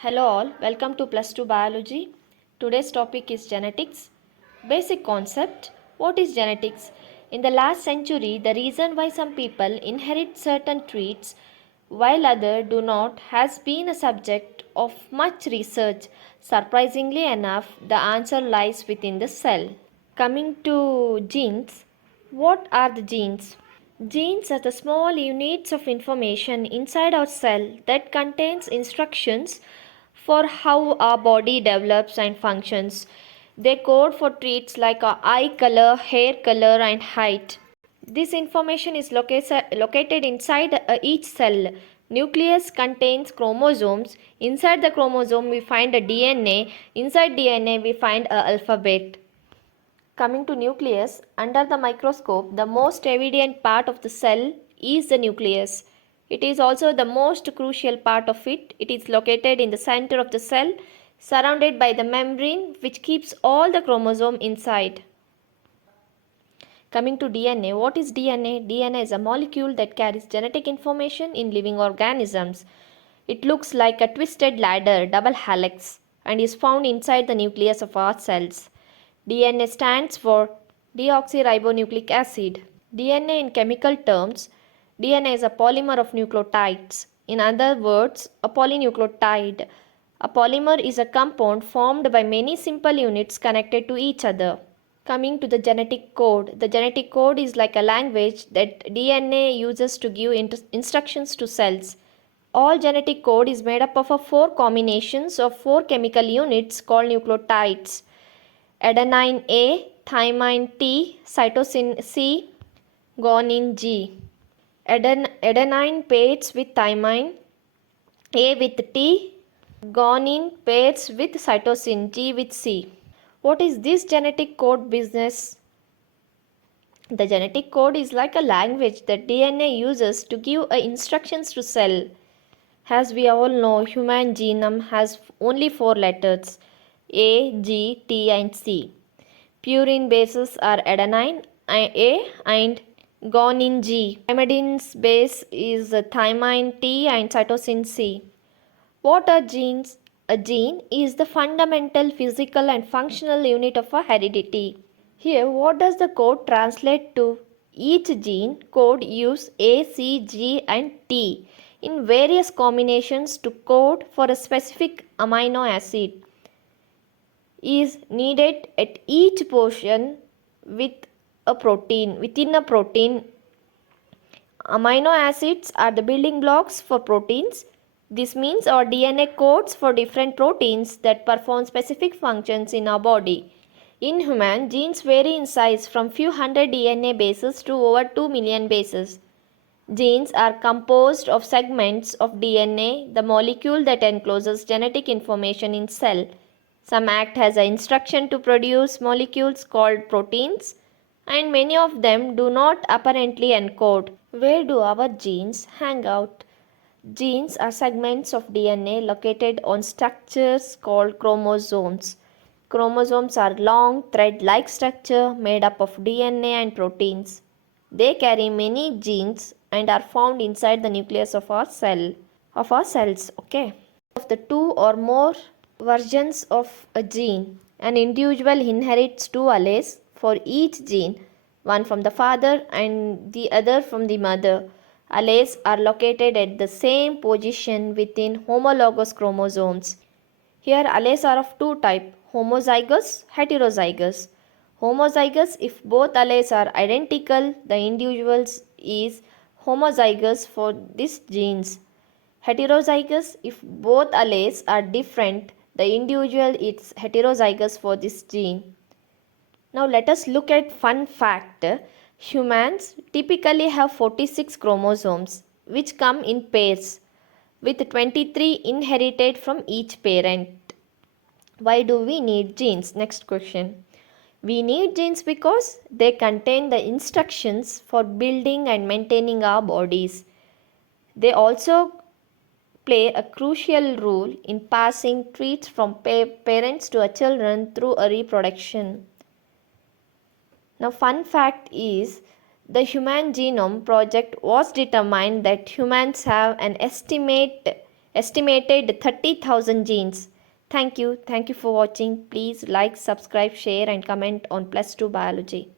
Hello all, welcome to Plus 2 Biology. Today's topic is genetics. Basic concept. What is genetics? In the last century, the reason why some people inherit certain traits while others do not has been a subject of much research. Surprisingly enough, the answer lies within the cell. Coming to genes, what are the genes? Genes are the small units of information inside our cell that contains instructions for how our body develops and functions. They code for traits like our eye color, hair color, and height. This information is located inside each cell. Nucleus contains chromosomes. Inside the chromosome we find a DNA. Inside DNA we find a alphabet. Coming to nucleus, under the microscope, the most evident part of the cell is the nucleus. It is also the most crucial part of it. It is located in the center of the cell, surrounded by the membrane which keeps all the chromosome inside. Coming to DNA, what is DNA? DNA is a molecule that carries genetic information in living organisms. It looks like a twisted ladder, double helix, and is found inside the nucleus of our cells. DNA stands for deoxyribonucleic acid. DNA in chemical terms, DNA is a polymer of nucleotides. In other words, a polynucleotide. A polymer is a compound formed by many simple units connected to each other. Coming to the genetic code, the genetic code is like a language that DNA uses to give instructions to cells. All genetic code is made up of four combinations of four chemical units called nucleotides: adenine A, thymine T, cytosine C, guanine G. Adenine pairs with thymine, A with T, guanine pairs with cytosine, G with C. What is this genetic code business? The genetic code is like a language that DNA uses to give instructions to cell. As we all know, human genome has only four letters: A, G, T and C. Purine bases are adenine A and guanine G. Thymadine's base is thymine T and cytosine C. What are genes? A gene is the fundamental physical and functional unit of a heredity. Here, what does the code translate to? Each gene code use A, C, G and T in various combinations to code for a specific amino acid is needed at each portion within a protein. Amino acids are the building blocks for proteins. This means our DNA codes for different proteins that perform specific functions in our body. In human, genes vary in size from few hundred DNA bases to over 2 million bases. Genes are composed of segments of DNA, the molecule that encloses genetic information in cell. Some act as an instruction to produce molecules called proteins, and many of them do not apparently encode. Where do our genes hang out? Genes are segments of DNA located on structures called chromosomes. Chromosomes are long thread-like structure made up of DNA and proteins. They carry many genes and are found inside the nucleus of our cells. Okay. Of the two or more versions of a gene, an individual inherits two alleles for each gene, one from the father and the other from the mother. Alleles are located at the same position within homologous chromosomes. Here alleles are of two types: homozygous, heterozygous. Homozygous, if both alleles are identical, the individual is homozygous for these genes. Heterozygous, if both alleles are different, the individual is heterozygous for this gene. Now let us look at fun fact. Humans typically have 46 chromosomes which come in pairs with 23 inherited from each parent. Why do we need genes? Next question. We need genes because they contain the instructions for building and maintaining our bodies. They also play a crucial role in passing traits from parents to children through a reproduction. Now, fun fact is the Human Genome Project was determined that humans have an estimated 30,000 genes. Thank you. Thank you for watching. Please like, subscribe, share and comment on Plus 2 Biology.